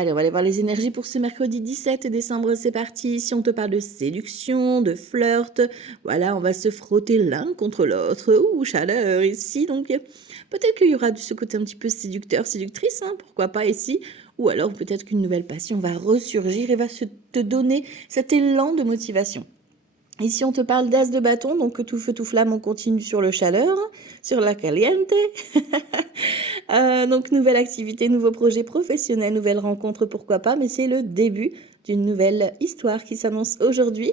Allez, on va aller voir les énergies pour ce mercredi 17 décembre, c'est parti. Si on te parle de séduction, de flirt, voilà, on va se frotter l'un contre l'autre. Ouh, chaleur ici, donc peut-être qu'il y aura de ce côté un petit peu séducteur, séductrice, hein, pourquoi pas ici. Ou alors peut-être qu'une nouvelle passion va ressurgir et va te donner cet élan de motivation. Ici, on te parle d'as de bâton, donc tout feu, tout flamme, on continue sur le chaleur, sur la caliente. Donc, nouvelle activité, nouveau projet professionnel, nouvelle rencontre, pourquoi pas, mais c'est le début d'une nouvelle histoire qui s'annonce aujourd'hui.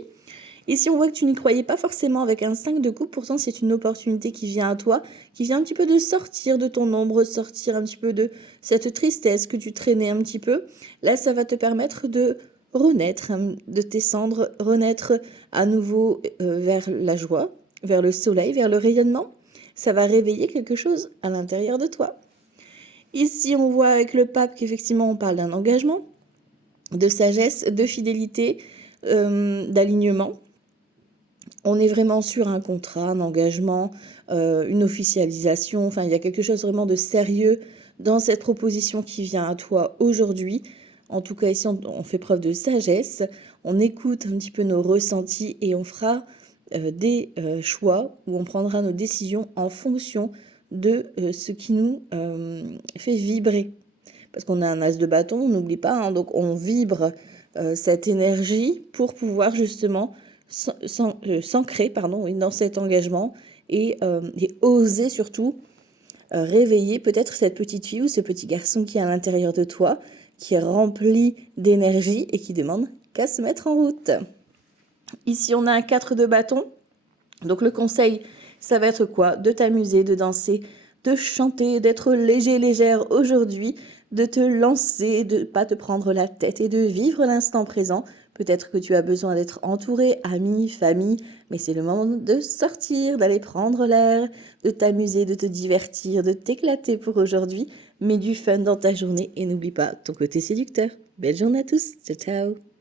Ici, on voit que tu n'y croyais pas forcément avec un 5 de coupe, pourtant c'est une opportunité qui vient à toi, qui vient un petit peu de sortir de ton ombre, sortir un petit peu de cette tristesse que tu traînais un petit peu. Là, ça va te permettre de renaître de tes cendres, renaître à nouveau vers la joie, vers le soleil, vers le rayonnement. Ça va réveiller quelque chose à l'intérieur de toi. Ici, on voit avec le pape qu'effectivement, on parle d'un engagement, de sagesse, de fidélité, d'alignement. On est vraiment sur un contrat, un engagement, une officialisation. Enfin, il y a quelque chose vraiment de sérieux dans cette proposition qui vient à toi aujourd'hui. En tout cas, ici, on fait preuve de sagesse. On écoute un petit peu nos ressentis et on fera des choix où on prendra nos décisions en fonction de ce qui nous fait vibrer. Parce qu'on a un as de bâton, on n'oublie pas, hein, donc on vibre cette énergie pour pouvoir justement s'ancrer dans cet engagement et oser surtout réveiller peut-être cette petite fille ou ce petit garçon qui est à l'intérieur de toi, qui est rempli d'énergie et qui demande qu'à se mettre en route. Ici, on a un 4 de bâton. Donc le conseil, ça va être quoi? De t'amuser, de danser, de chanter, d'être léger, légère aujourd'hui, de te lancer, de ne pas te prendre la tête et de vivre l'instant présent. Peut-être que tu as besoin d'être entouré, amis, famille, mais c'est le moment de sortir, d'aller prendre l'air, de t'amuser, de te divertir, de t'éclater pour aujourd'hui. Mets du fun dans ta journée et n'oublie pas ton côté séducteur. Belle journée à tous, ciao ciao.